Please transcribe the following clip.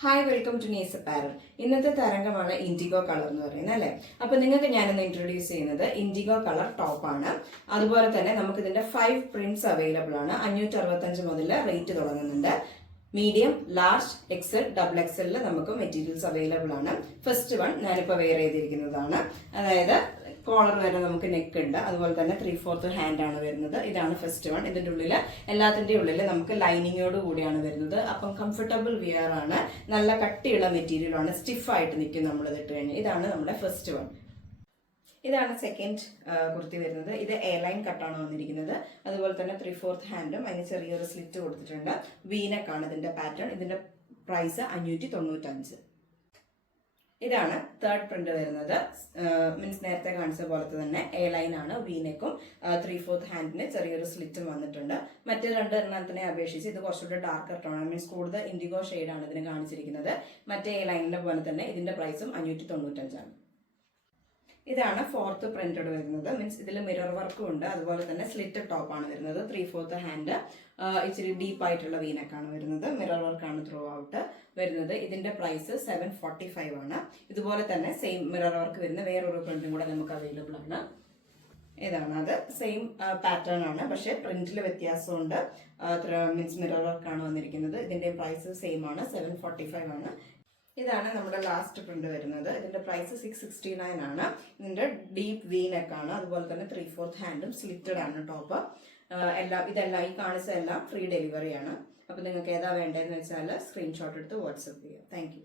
Hi welcome to Nees apparel. ഇന്നത്തെ തരംഗമാണ് IndiGo colour എന്ന് പറയുന്നത് അല്ലേ. അപ്പൊ നിങ്ങൾക്ക് ഞാനൊന്ന് ഇൻട്രൊഡ്യൂസ് ചെയ്യുന്നത് ഇൻഡിഗോ കളർ ടോപ്പാണ്. അതുപോലെ തന്നെ നമുക്ക് ഇതിന്റെ 5 പ്രിന്റ്സ് അവൈലബിൾ ആണ്. 565 മുതൽ റേറ്റ് തുടങ്ങുന്നുണ്ട്. മീഡിയം, ലാർജ്, എക്സൽ, ഡബിൾ എക്സലിൽ നമുക്ക് മെറ്റീരിയൽസ് അവൈലബിൾ ആണ്. ഫസ്റ്റ് വൺ ഞാനിപ്പോൾ വെയർ ചെയ്തിരിക്കുന്നതാണ്. അതായത് കോളർ വരെ നമുക്ക് നെക്ക് ഉണ്ട്. അതുപോലെ തന്നെ 3/4 ഹാൻഡ് ആണ് വരുന്നത്. ഇതാണ് ഫസ്റ്റ് വൺ. ഇതിന്റെ ഉള്ളിൽ എല്ലാത്തിൻ്റെ ഉള്ളിൽ നമുക്ക് ലൈനിങ്ങോട് കൂടിയാണ് വരുന്നത്. അപ്പം കംഫർട്ടബിൾ വിയർ ആണ്. നല്ല കട്ടിയുള്ള മെറ്റീരിയൽ ആണ്. സ്റ്റിഫായിട്ട് നിൽക്കും നമ്മളിത് ഇട്ട് കഴിഞ്ഞാൽ. ഇതാണ് നമ്മുടെ ഫസ്റ്റ് വൺ. ഇതാണ് സെക്കൻഡ് കുർത്തി വരുന്നത്. ഇത് എ ലൈൻ കട്ടാണ് വന്നിരിക്കുന്നത്. അതുപോലെ തന്നെ 3/4 ഹാൻഡും അതിന് ചെറിയൊരു സ്ലിറ്റ് കൊടുത്തിട്ടുണ്ട്. വീനക്കാണ് ഇതിന്റെ പാറ്റേൺ. ഇതിന്റെ പ്രൈസ് 595. ഇതാണ് തേർഡ് പ്രിന്റ് വരുന്നത്. മീൻസ് നേരത്തെ കാണിച്ച പോലത്തെ തന്നെ എ ലൈൻ ആണ്. വീനെക്കും 3/4 ഹാൻഡിന് ചെറിയൊരു സ്ലിറ്റും വന്നിട്ടുണ്ട്. മറ്റേ രണ്ടെണ്ണത്തിനെ അപേക്ഷിച്ച് ഇത് കുറച്ചുകൂടെ ഡാർക്കർ ടോൺ ആണ്. മീൻസ് കൂടുതൽ ഇൻഡിഗോ ഷെയ്ഡാണ് ഇതിന് കാണിച്ചിരിക്കുന്നത്. മറ്റേ എ ലൈനിന്റെ പോലെ തന്നെ ഇതിന്റെ പ്രൈസും 595 ആണ്. ഇതാണ് ഫോർത്ത് പ്രിന്റഡ് വരുന്നത്. മീൻസ് ഇതിൽ മിറർ വർക്കും ഉണ്ട്. അതുപോലെ തന്നെ സ്ലിറ്റ് ടോപ്പാണ് വരുന്നത്. 3/4 ഹാൻഡ് ഇച്ചിരി ഡീപ്പ് ആയിട്ടുള്ള വീനക്കാണ് വരുന്നത്. മിറർ വർക്കാണ് ത്രൂ ഔട്ട് വരുന്നത്. ഇതിന്റെ പ്രൈസ് 745 ആണ്. ഇതുപോലെ തന്നെ സെയിം മിറർ വർക്ക് വരുന്ന വേറൊരു പ്രിന്റും കൂടെ നമുക്ക് അവൈലബിൾ ആണ്. ഇതാണ് അത്. സെയിം പാറ്റേൺ ആണ്, പക്ഷെ പ്രിന്റിൽ വ്യത്യാസമുണ്ട്. മീൻസ് മിറർ വർക്കാണ് വന്നിരിക്കുന്നത്. ഇതിന്റെ പ്രൈസ് സെയിം ആണ്, 745 ആണ്. ഇതാണ് നമ്മുടെ ലാസ്റ്റ് പ്രിന്റ് വരുന്നത്. ഇതിന്റെ പ്രൈസ് 669 ആണ്. ഇതിന്റെ ഡീപ്പ് വി നെക്ക് ആണ്. അതുപോലെ തന്നെ 3/4 ഹാൻഡും സ്ലിറ്റഡ് ആണ് ടോപ്പ്. ഇതെല്ലാം ഈ കാണിച്ചതെല്ലാം ഫ്രീ ഡെലിവറി ആണ്. അപ്പൊ നിങ്ങൾക്ക് ഏതാ വേണ്ടതെന്ന് വെച്ചാൽ സ്ക്രീൻഷോട്ട് എടുത്ത് വാട്സപ്പ് ചെയ്യാം. Thank you.